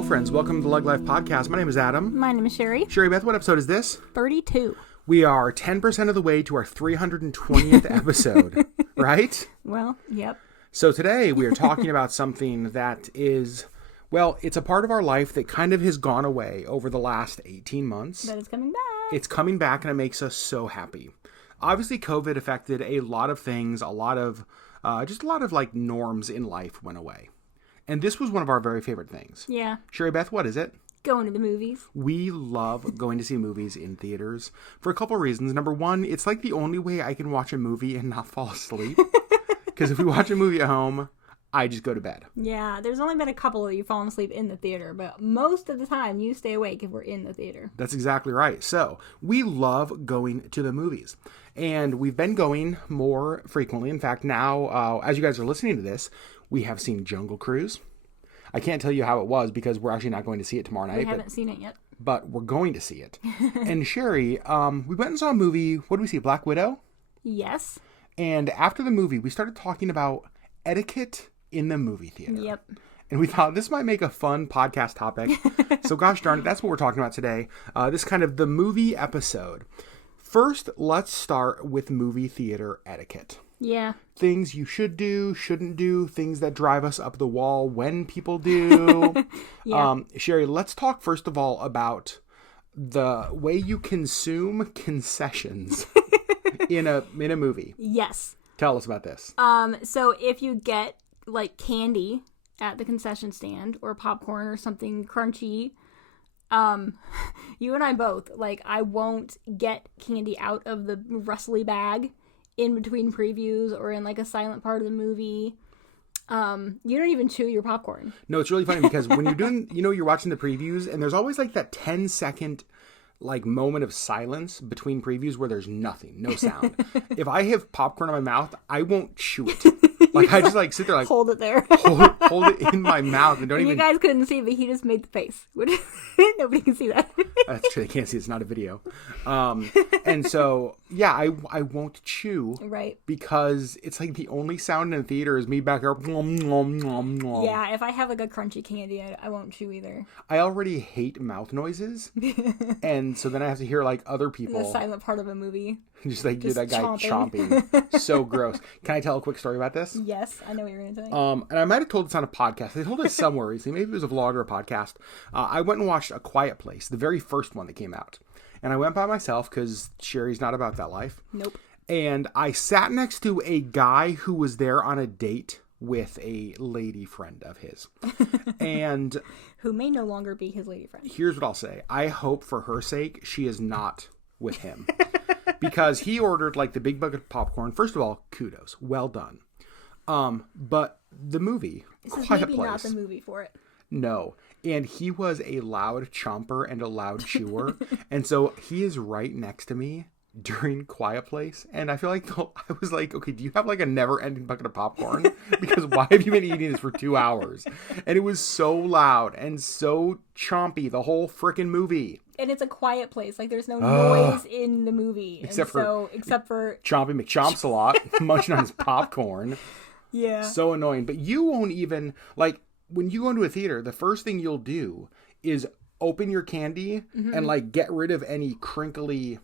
Hello, friends. Welcome to the LeggLife podcast. My name is Adam. My name is Sherry. Sherry Beth, what episode is this? 32. We are 10% of the way to our 320th episode, right? Well, yep. So today we are talking about something that is, well, it's a part of our life that kind of has gone away over the last 18 months. But it's coming back. It's coming back and it makes us so happy. Obviously, COVID affected a lot of things, just a lot of like norms in life went away. And this was one of our very favorite things. Yeah. Sherry Beth, what is it? Going to the movies. We love going to see movies in theaters for a couple of reasons. Number one, it's like the only way I can watch a movie and not fall asleep. Because if we watch a movie at home, I just go to bed. Yeah, there's only been a couple of you falling asleep in the theater, but most of the time you stay awake if we're in the theater. That's exactly right. So we love going to the movies. And we've been going more frequently. In fact, now, as you guys are listening to this, we have seen Jungle Cruise. I can't tell you how it was because we're actually not going to see it tomorrow night. We haven't seen it yet. But we're going to see it. And Sherry, we went and saw a movie. What did we see? Black Widow? Yes. And after the movie, we started talking about etiquette in the movie theater. Yep. And we thought this might make a fun podcast topic. So gosh darn it, that's what we're talking about today. This kind of the movie episode. First, let's start with movie theater etiquette. Yeah. Things you should do, shouldn't do, things that drive us up the wall when people do. Yeah. Sherry, let's talk first of all about the way you consume concessions in a movie. Yes. Tell us about this. So if you get like candy at the concession stand or popcorn or something crunchy, you and I both, like, I won't get candy out of the rustly bag in between previews or in like a silent part of the movie. You don't even chew your popcorn. No, it's really funny because when you're doing, you're watching the previews and there's always like that 10-second like moment of silence between previews where there's nothing, no sound. If I have popcorn in my mouth, I won't chew it. Like I just like sit there like hold it there. hold it in my mouth and don't even. You guys couldn't see, but he just made the face. Nobody can see that. That's true. They can't see. It's not a video. And so yeah, I won't chew. Right. Because it's like the only sound in the theater is me back there. Yeah. If I have like a crunchy candy, I won't chew either. I already hate mouth noises, and so then I have to hear like other people. In the silent part of a movie. Just like that guy chomping. So gross. Can I tell a quick story about this? Yes, I know what you're going to say. And I might have told this on a podcast. I told it somewhere recently. Maybe it was a vlog or a podcast. I went and watched A Quiet Place, the very first one that came out. And I went by myself because Sherry's not about that life. Nope. And I sat next to a guy who was there on a date with a lady friend of his. And who may no longer be his lady friend. Here's what I'll say. I hope for her sake she is not with him. Because he ordered like the big bucket of popcorn. First of all, kudos. Well done. But the movie, this is Quiet maybe Place, not the movie for it. No. And he was a loud chomper and a loud chewer. And so he is right next to me during Quiet Place. And I feel like I was like, okay, do you have like a never-ending bucket of popcorn? Because why have you been eating this for 2 hours? And it was so loud and so chompy the whole freaking movie. And it's a quiet place. Like, there's no noise in the movie. Except for Chompy McChomps a lot, munching on his popcorn. Yeah. So annoying. But you won't even, like, when you go into a theater, the first thing you'll do is open your candy and, like, get rid of any crinkly,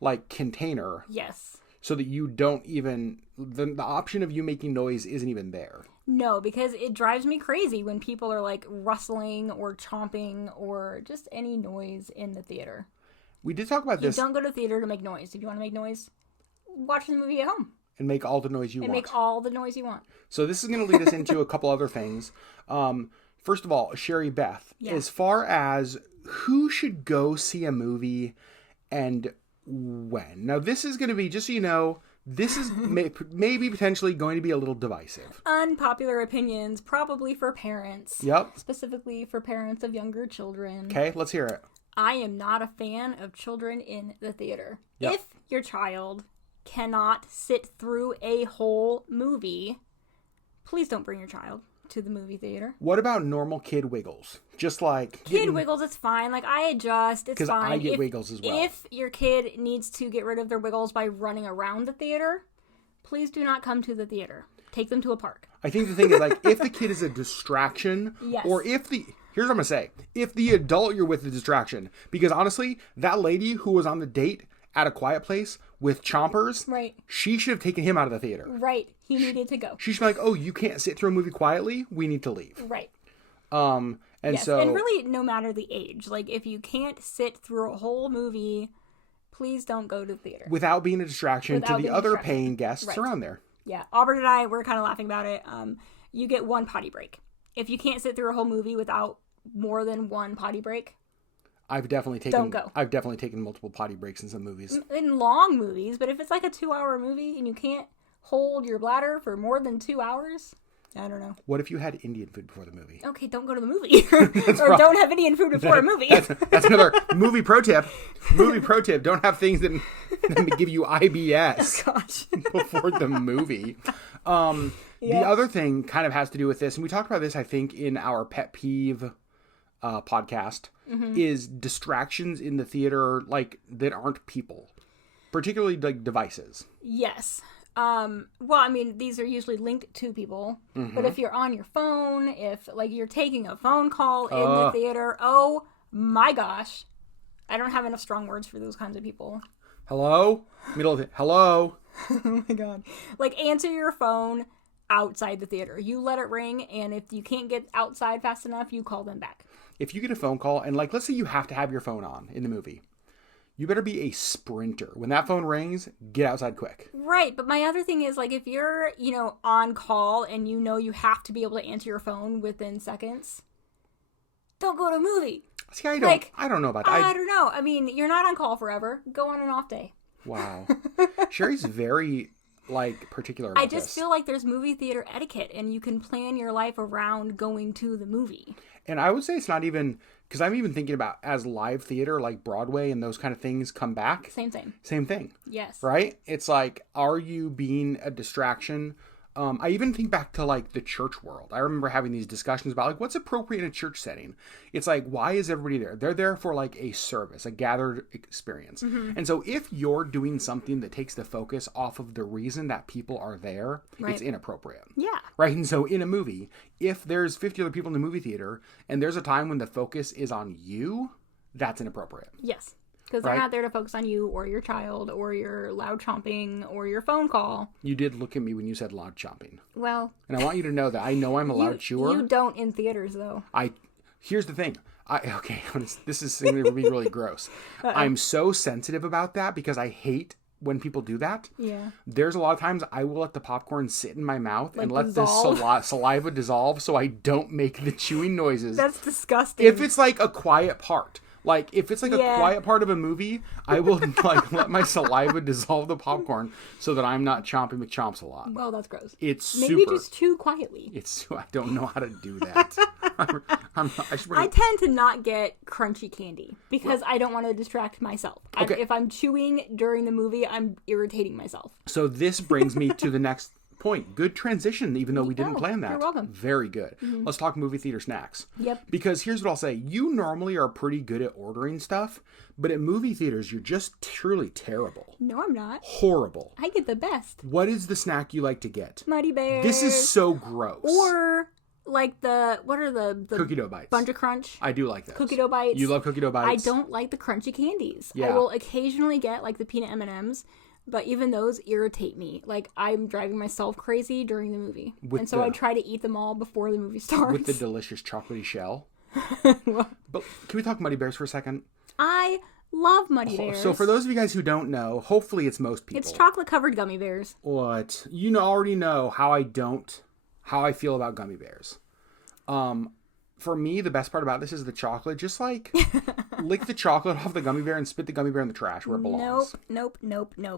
like, container. Yes. So that you don't even, the option of you making noise isn't even there. No, because it drives me crazy when people are like rustling or chomping or just any noise in the theater. We did talk about this. You don't go to the theater to make noise. If you want to make noise, watch the movie at home. And make all the noise you want. And make all the noise you want. So this is going to lead us into a couple other things. First of all, Sherry Beth, as far as who should go see a movie and when. Now this is going to be, just so you know, this is maybe potentially going to be a little divisive. Unpopular opinions, probably for parents. Yep. Specifically for parents of younger children. Okay, let's hear it. I am not a fan of children in the theater. Yep. If your child cannot sit through a whole movie, please don't bring your child to the movie theater. What about normal kid wiggles? Just like kid wiggles, it's fine. Like, I adjust, it's fine. I get wiggles as well. If your kid needs to get rid of their wiggles by running around the theater, please do not come to the theater. Take them to a park. I think the thing is, like, if the kid is a distraction, yes. or if the Here's what I'm going to say. If the adult you're with is a distraction, because honestly, that lady who was on the date at A Quiet Place with chompers, Right. she should have taken him out of the theater. Right. He needed to go. She should be like, oh, you can't sit through a movie quietly? We need to leave. Right. And yes. so... And really, no matter the age. Like, if you can't sit through a whole movie, please don't go to the theater. Without being a distraction to the other paying guests around there. Yeah. Auburn and I, we're kind of laughing about it. You get one potty break. If you can't sit through a whole movie without more than one potty break, don't go. I've definitely taken multiple potty breaks in some movies. In long movies, but if it's like a 2-hour movie and you can't hold your bladder for more than 2 hours, I don't know. What if you had Indian food before the movie? Okay, don't go to the movie. Or don't have Indian food before a movie. That's another movie pro tip. Movie pro tip. Don't have things that give you IBS before the movie. The other thing kind of has to do with this, and we talked about this, I think, in our pet peeve podcast, is distractions in the theater, like, that aren't people. Particularly, like, devices. Yes. Well, I mean, these are usually linked to people, but if you're on your phone, if, like, you're taking a phone call in the theater, oh my gosh, I don't have enough strong words for those kinds of people. Hello? Middle of it. Hello? Oh my god. Like, answer your phone outside the theater. You let it ring, and if you can't get outside fast enough, you call them back. If you get a phone call, and, like, let's say you have to have your phone on in the movie, you better be a sprinter. When that phone rings, get outside quick. Right, but my other thing is, like, if you're, on call and you have to be able to answer your phone within seconds, don't go to a movie. See, I don't know about that. I don't know. I mean, you're not on call forever. Go on an off day. Wow. Sherry's very, like, particular about I just feel like there's movie theater etiquette, and you can plan your life around going to the movie. And I would say it's not even... Because I'm even thinking about as live theater, like Broadway and those kind of things come back. Same thing. Same thing. Yes. Right? It's like, are you being a distraction? I even think back to, like, the church world. I remember having these discussions about, like, what's appropriate in a church setting? It's like, why is everybody there? They're there for, like, a service, a gathered experience. And so if you're doing something that takes the focus off of the reason that people are there, it's inappropriate. Yeah. Right? And so in a movie, if there's 50 other people in the movie theater and there's a time when the focus is on you, that's inappropriate. Yes. Because they're not there to focus on you or your child or your loud chomping or your phone call. You did look at me when you said loud chomping. Well. And I want you to know that I know I'm a loud chewer. You don't in theaters, though. Here's the thing. This is going to be really gross. I'm so sensitive about that because I hate when people do that. Yeah. There's a lot of times I will let the popcorn sit in my mouth and let dissolve? the saliva dissolve so I don't make the chewing noises. That's disgusting. If it's like a quiet part. Like, if it's like a quiet part of a movie, I will, like, let my saliva dissolve the popcorn so that I'm not chomping McChomps a lot. Well, that's gross. Maybe just chew quietly. I don't know how to do that. I tend to not get crunchy candy because I don't want to distract myself. Okay. If I'm chewing during the movie, I'm irritating myself. So this brings me to the next point. Good transition, even though we didn't plan that. You're welcome. Very good. Let's talk movie theater snacks. Yep. Because here's what I'll say. You normally are pretty good at ordering stuff, but at movie theaters, you're just truly terrible. No, I'm not. Horrible. I get the best. What is the snack you like to get? Muddy Bears. This is so gross. Or... like what are the cookie dough bites? Bunch of Crunch. I do like those. Cookie dough bites. You love cookie dough bites? I don't like the crunchy candies. Yeah. I will occasionally get like the peanut M&Ms, but even those irritate me. Like, I'm driving myself crazy during the movie. I try to eat them all before the movie starts. With the delicious chocolatey shell. Well, but can we talk Muddy Bears for a second? I love Muddy Bears. So for those of you guys who don't know, hopefully it's most people. It's chocolate covered gummy bears. What? Already know how I feel about gummy bears. For me, the best part about this is the chocolate. Just like lick the chocolate off the gummy bear and spit the gummy bear in the trash where it belongs. Nope.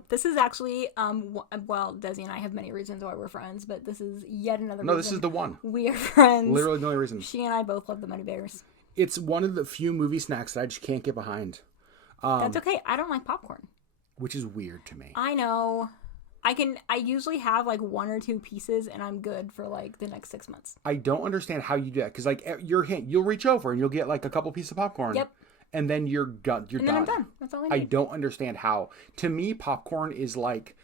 This is actually, well, Desi and I have many reasons why we're friends, but this is yet another reason. No, this is the one. We are friends. Literally the only reason. She and I both love the Muddy Bears. It's one of the few movie snacks that I just can't get behind. That's okay. I don't like popcorn. Which is weird to me. I know. I usually have like 1 or 2 pieces and I'm good for like the next 6 months. I don't understand how you do that. Because like you'll reach over and you'll get like a couple pieces of popcorn. Yep. And then you're done. And then I'm done. That's all I need. I don't understand how. To me, popcorn is like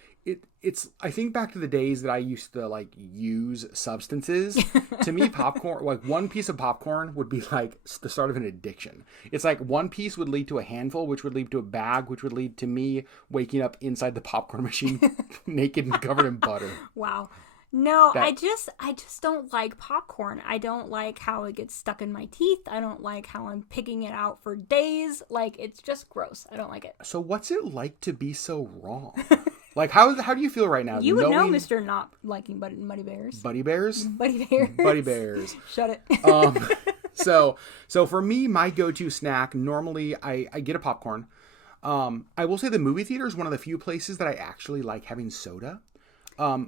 it's I think back to the days that I used to like use substances. To me, popcorn, like one piece of popcorn would be like the start of an addiction. It's like one piece would lead to a handful, which would lead to a bag, which would lead to me waking up inside the popcorn machine naked and covered in butter. Wow. No, I just don't like popcorn. I don't like how it gets stuck in my teeth. I don't like how I'm picking it out for days. Like, it's just gross. I don't like it. So what's it like to be so wrong? Like, how do you feel right now? You would know, Mr. Not liking Buddy Bears. Buddy Bears? Buddy Bears. Buddy Bears. Shut it. So for me, my go-to snack, normally I get a popcorn. I will say the movie theater is one of the few places that I actually like having soda.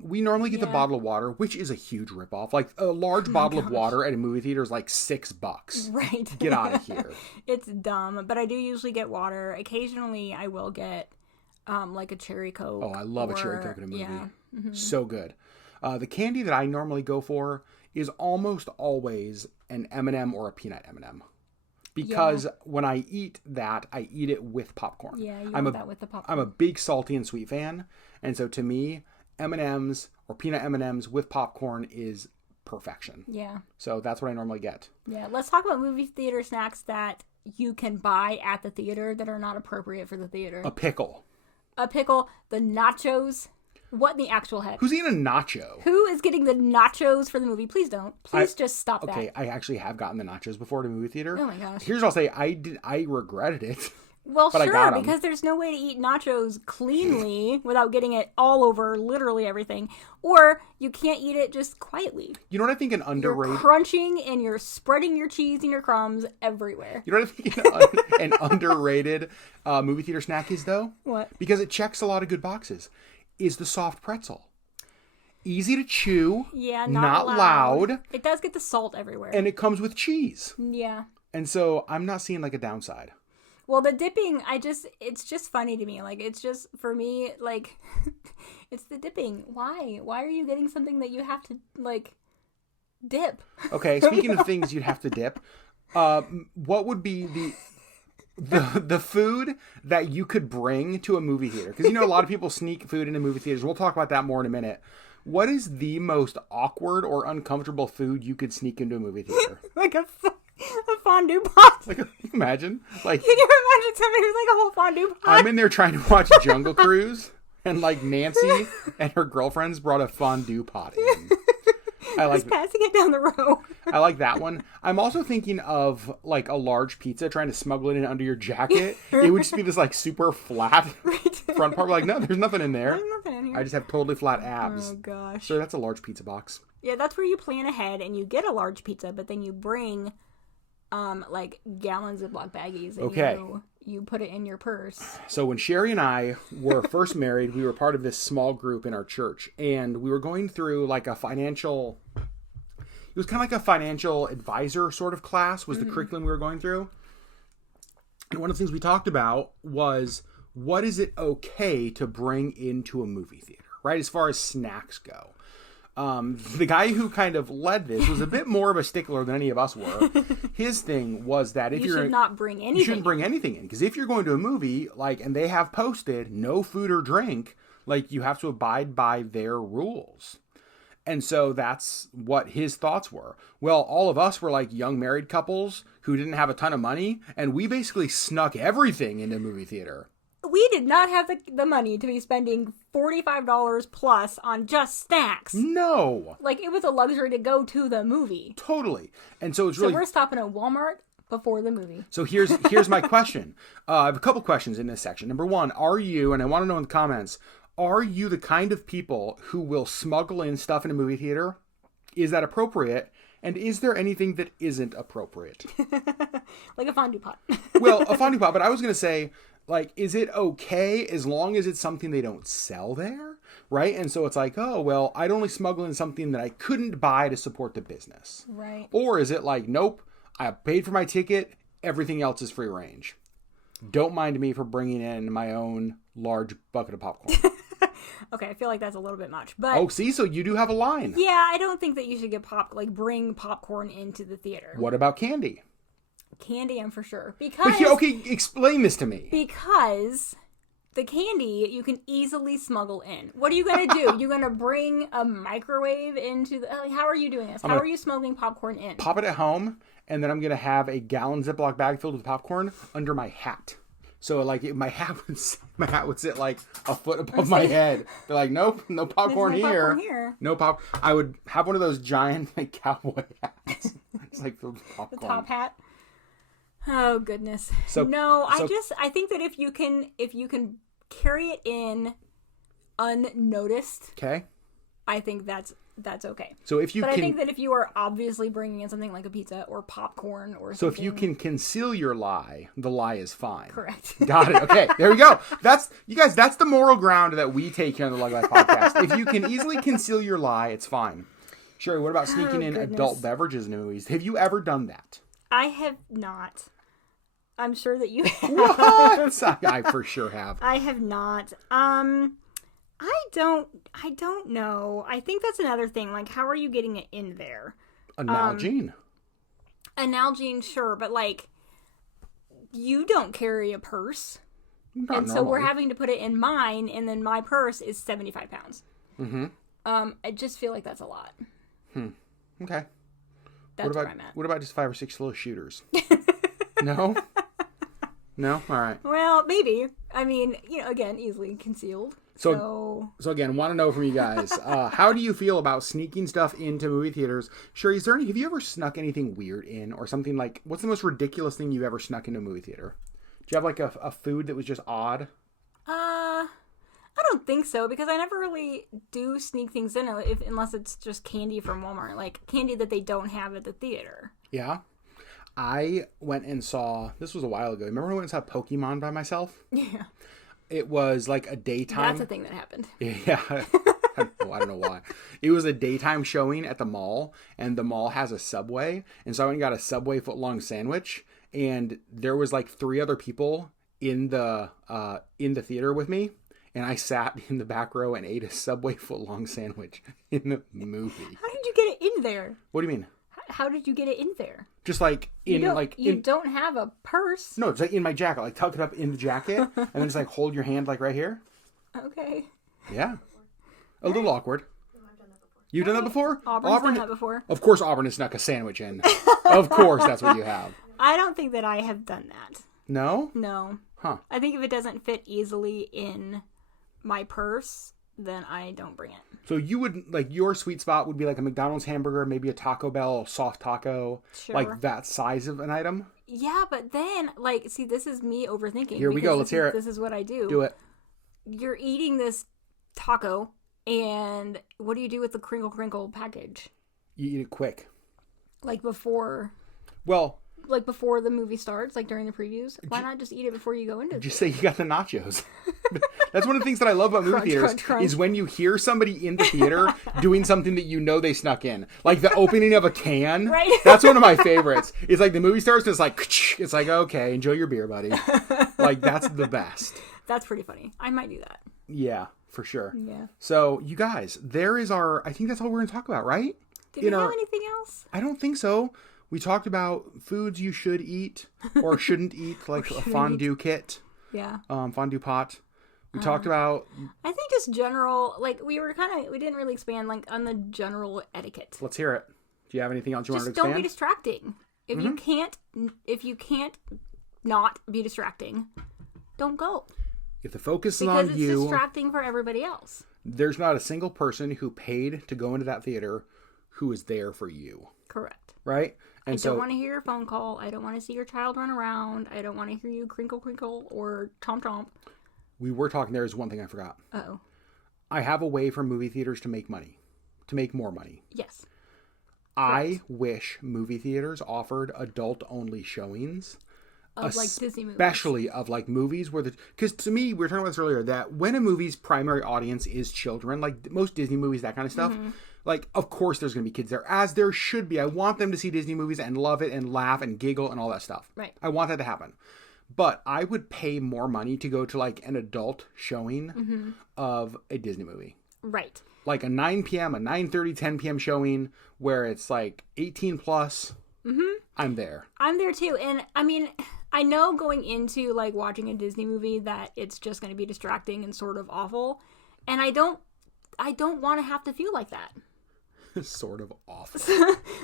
We normally get the bottle of water, which is a huge ripoff. Like a large bottle of water at a movie theater is like $6. Right. Get out of here. It's dumb, but I do usually get water. Occasionally I will get like a cherry Coke. Oh, I love a cherry Coke in a movie. Yeah. Mm-hmm. So good. The candy that I normally go for is almost always an M&M or a peanut M&M. Because when I eat that, I eat it with popcorn. Yeah, you want that with the popcorn. I'm a big salty and sweet fan. And so to me, M&Ms or peanut M&Ms with popcorn is perfection. Yeah. So that's what I normally get. Yeah. Let's talk about movie theater snacks that you can buy at the theater that are not appropriate for the theater. A pickle. The nachos. What in the actual heck? Who's eating a nacho? Who is getting the nachos for the movie? Please don't. Please just stop that. Okay, I actually have gotten the nachos before to movie theater. Oh my gosh. Here's what I'll say. I regretted it. Well, sure, because there's no way to eat nachos cleanly without getting it all over literally everything. Or you can't eat it just quietly. You know what I think an underrated... You're crunching and you're spreading your cheese and your crumbs everywhere. You know what I think an underrated movie theater snack is, though? What? Because it checks a lot of good boxes. Is the soft pretzel. Easy to chew. Yeah, not loud. It does get the salt everywhere. And it comes with cheese. Yeah. And so I'm not seeing like a downside. Well, the dipping, it's just funny to me. Like, it's just, for me, like, it's the dipping. Why? Why are you getting something that you have to, like, dip? Okay, speaking of things you'd have to dip, what would be the food that you could bring to a movie theater? Because, you know, a lot of people sneak food into movie theaters. We'll talk about that more in a minute. What is the most awkward or uncomfortable food you could sneak into a movie theater? Like a fondue pot. Like, can you imagine? Like, can you imagine somebody who's like a whole fondue pot? I'm in there trying to watch Jungle Cruise, and like Nancy and her girlfriends brought a fondue pot in. Just passing it down the row. I like that one. I'm also thinking of like a large pizza, trying to smuggle it in under your jacket. It would just be this like super flat front part. We're like, no, there's nothing in there. There's nothing in here. I just have totally flat abs. Oh gosh. So that's a large pizza box. Yeah, that's where you plan ahead and you get a large pizza, but then you bring like gallons of Ziploc baggies and you put it in your purse. So when Sherry and I were first married, we were part of this small group in our church, and we were going through like it was kind of like a financial advisor sort of class was the curriculum we were going through. And one of the things we talked about was, what is it okay to bring into a movie theater, right? As far as snacks go. The guy who kind of led this was a bit more of a stickler than any of us were. His thing was that if you should not bring anything. You shouldn't bring anything in, because if you're going to a movie, like, and they have posted no food or drink, like, you have to abide by their rules. And so that's what his thoughts were. Well, all of us were like young married couples who didn't have a ton of money, and we basically snuck everything into a movie theater. We did not have the money to be spending $45 plus on just snacks. No. Like, it was a luxury to go to the movie. Totally. And so it's really... So we're stopping at Walmart before the movie. So here's my question. I have a couple questions in this section. Number one, are you, and I want to know in the comments, are you the kind of people who will smuggle in stuff in a movie theater? Is that appropriate? And is there anything that isn't appropriate? Like a fondue pot. Well, a fondue pot, but I was going to say... Like, is it okay as long as it's something they don't sell there, right? And so it's like, oh, well, I'd only smuggle in something that I couldn't buy to support the business. Right. Or is it like, nope, I paid for my ticket, everything else is free range. Don't mind me for bringing in my own large bucket of popcorn. Okay, I feel like that's a little bit much, but... Oh, see, so you do have a line. Yeah, I don't think that you should bring popcorn into the theater. What about candy? Candy, I'm for sure. Because... But okay, explain this to me. Because the candy you can easily smuggle in. What are you going to do? You're going to bring a microwave into the... How are you doing this? How are you smuggling popcorn in? Pop it at home, and then I'm going to have a gallon Ziploc bag filled with popcorn under my hat. So, like, my hat would sit, like, a foot above my head. They're like, nope, no popcorn here. Popcorn here. No pop. I would have one of those giant, like, cowboy hats. It's like the popcorn. The top hat. Oh, goodness. I think that if you can carry it in unnoticed, okay, I think that's okay. So if you I think that if you are obviously bringing in something like a pizza or popcorn or something. So if you can conceal your lie, the lie is fine. Correct. Got it. Okay, there we go. That's the moral ground that we take here on the LeggLife podcast. If you can easily conceal your lie, it's fine. Sherry, what about sneaking in adult beverages in movies? Have you ever done that? I have not. I'm sure that you have. What? I for sure have. I have not. I don't know. I think that's another thing. Like, how are you getting it in there? An Nalgene. A Nalgene, sure, but like, you don't carry a purse. Not and normally. So we're having to put it in mine, and then my purse is 75 pounds. Mm-hmm. I just feel like that's a lot. Okay. That's where I'm at. What about just 5 or 6 little shooters? No? No? All right. Well, maybe. I mean, again, easily concealed. So again, want to know from you guys, how do you feel about sneaking stuff into movie theaters? Sherry, have you ever snuck anything weird in, or something like, what's the most ridiculous thing you've ever snuck into a movie theater? Do you have like a food that was just odd? I don't think so, because I never really do sneak things in unless it's just candy from Walmart, like candy that they don't have at the theater. Yeah. I went and saw, this was a while ago. Remember when I went and saw Pokemon by myself? Yeah. It was like a daytime. That's a thing that happened. Yeah. I don't know why. It was a daytime showing at the mall, and the mall has a Subway. And so I went and got a Subway footlong sandwich, and there was like 3 other people in the theater with me. And I sat in the back row and ate a Subway footlong sandwich in the movie. How did you get it in there? What do you mean? How did you get it in there? Just like you don't have a purse. No, it's like in my jacket. Like tuck it up in the jacket, and then just like hold your hand like right here. Okay. Yeah. A little awkward. You've done that before? Auburn's done that before. Of course, Auburn has snuck a sandwich in. Of course, that's what you have. I don't think that I have done that. No? No. Huh. I think if it doesn't fit easily in my purse, then I don't bring it. So you would, like, your sweet spot would be like a McDonald's hamburger, maybe a Taco Bell soft taco, sure. Like that size of an item? Yeah, but then, like, see, this is me overthinking. Here we go, let's hear it. This is what I do. Do it. You're eating this taco, and what do you do with the crinkle package? You eat it quick. Like before... Well... Like before the movie starts, like during the previews? Why not just eat it before you go into it? Just say you got the nachos. That's one of the things that I love about movie theaters is when you hear somebody in the theater doing something that you know they snuck in. Like the opening of a can. Right. That's one of my favorites. It's like the movie starts and it's like, okay, enjoy your beer, buddy. Like that's the best. That's pretty funny. I might do that. Yeah, for sure. Yeah. So you guys, I think that's all we're going to talk about, right? Did we have anything else? I don't think so. We talked about foods you should eat or shouldn't eat, like a fondue kit. Yeah. Fondue pot. We talked about... I think just general, like, we didn't really expand, like, on the general etiquette. Let's hear it. Do you have anything else you want to Just expand? don't be distracting. If you can't not be distracting, don't go. If the focus is on you... Because it's distracting for everybody else. There's not a single person who paid to go into that theater who is there for you. Correct. Right? And I don't want to hear your phone call. I don't want to see your child run around. I don't want to hear you crinkle or chomp chomp. We were talking, there is one thing I forgot. Uh-oh. I have a way for movie theaters to make money. To make more money. Yes. I wish movie theaters offered adult-only showings. Of like Disney movies. Especially of like movies where because to me, we were talking about this earlier, that when a movie's primary audience is children, like most Disney movies, that kind of stuff, like, of course there's going to be kids there, as there should be. I want them to see Disney movies and love it and laugh and giggle and all that stuff. Right. I want that to happen. But I would pay more money to go to like an adult showing of a Disney movie. Right. Like a 9 p.m., a 9:30, 10 p.m. showing where it's like 18 plus. I'm there. I'm there too. And I mean, I know going into like watching a Disney movie that it's just going to be distracting and sort of awful, and I don't want to have to feel like that. Sort of awful.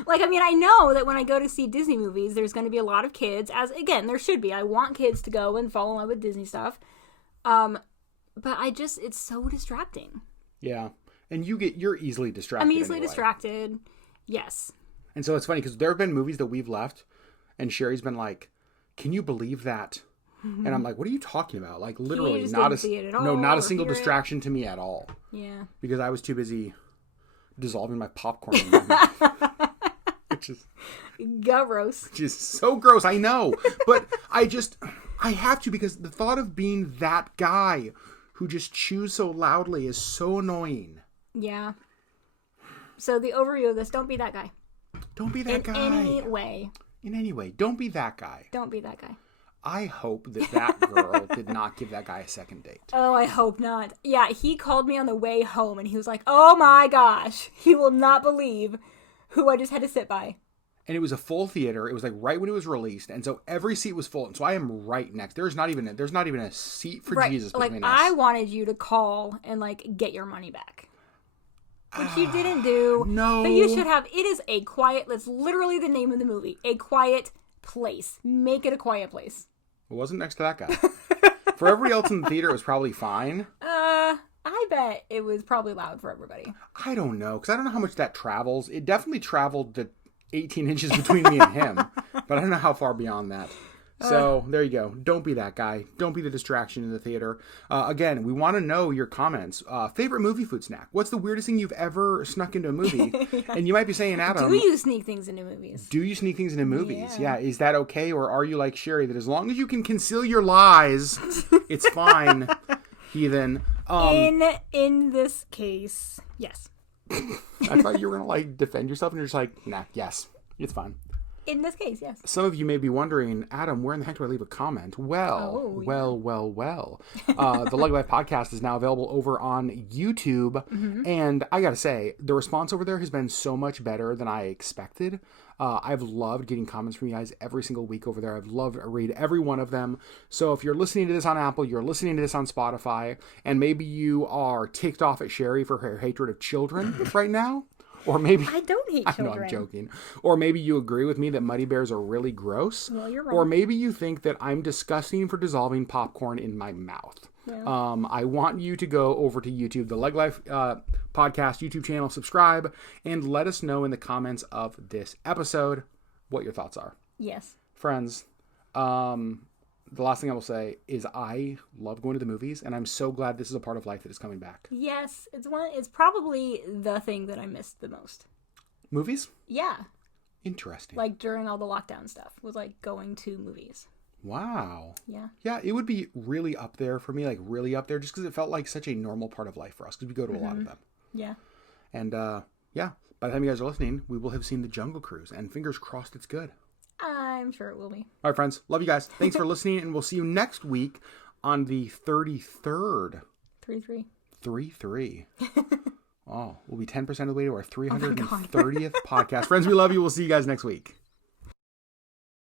Like, I mean, I know that when I go to see Disney movies, there's going to be a lot of kids, as again, there should be. I want kids to go and fall in love with Disney stuff. But it's so distracting. Yeah. And you're easily distracted. I'm easily distracted. Yes. And so it's funny because there have been movies that we've left and Sherry's been like, can you believe that? And I'm like, what are you talking about? Like literally not a single distraction to me at all. Yeah. Because I was too busy dissolving my popcorn in my mouth. Which is gross. Which is so gross, I know. But I have to, because the thought of being that guy who just chews so loudly is so annoying. Yeah. So the overview of this, don't be that guy. Don't be that guy. In any way. In any way. Don't be that guy. Don't be that guy. I hope that girl did not give that guy a second date. Oh, I hope not. Yeah, he called me on the way home and he was like, oh my gosh, he will not believe who I just had to sit by. And it was a full theater. It was like right when it was released. And so every seat was full. And so I am right next. There's not even a seat for Jesus between us. I wanted you to call and like get your money back. Which you didn't do. No. But you should have. It is a quiet, that's literally the name of the movie. A quiet place. Make it a quiet place. It wasn't next to that guy. For everybody else in the theater, it was probably fine. I bet it was probably loud for everybody. I don't know, because I don't know how much that travels. It definitely traveled the 18 inches between me and him, but I don't know how far beyond that. So there you go. Don't be that guy. Don't be the distraction in the theater. Again, we want to know your comments. Favorite movie food snack. What's the weirdest thing you've ever snuck into a movie? And you might be saying, Adam, do you sneak things into movies? Do you sneak things into movies? Yeah. Is that okay? Or are you like Sherry, that as long as you can conceal your lies, it's fine, heathen? In this case, yes. I thought you were going to like defend yourself and you're just like, nah, yes, it's fine. In this case, yes. Some of you may be wondering, Adam, where in the heck do I leave a comment? Well. The LeggLife podcast is now available over on YouTube. Mm-hmm. And I got to say, the response over there has been so much better than I expected. I've loved getting comments from you guys every single week over there. I've loved to read every one of them. So if you're listening to this on Apple, you're listening to this on Spotify, and maybe you are ticked off at Sherry for her hatred of children right now. Or maybe I don't hate children. I know, I'm joking. Or maybe you agree with me that muddy bears are really gross. Well, you're wrong. Or maybe you think that I'm disgusting for dissolving popcorn in my mouth. Yeah. I want you to go over to YouTube, the LeggLife podcast YouTube channel, subscribe, and let us know in the comments of this episode what your thoughts are. Yes. Friends, the last thing I will say is I love going to the movies, and I'm so glad this is a part of life that is coming back. Yes, it's probably the thing that I missed the most. Movies? Yeah. Interesting. Like during all the lockdown stuff was like going to movies. Wow. Yeah. Yeah, it would be really up there for me, like really up there, just because it felt like such a normal part of life for us, because we go to a lot of them. Yeah. And yeah, by the time you guys are listening, we will have seen The Jungle Cruise, and fingers crossed it's good. I'm sure it will be. All right, friends. Love you guys. Thanks for listening, and we'll see you next week on the 33rd. 3-3. Oh, we'll be 10% of the way to our 330th podcast. Friends, we love you. We'll see you guys next week.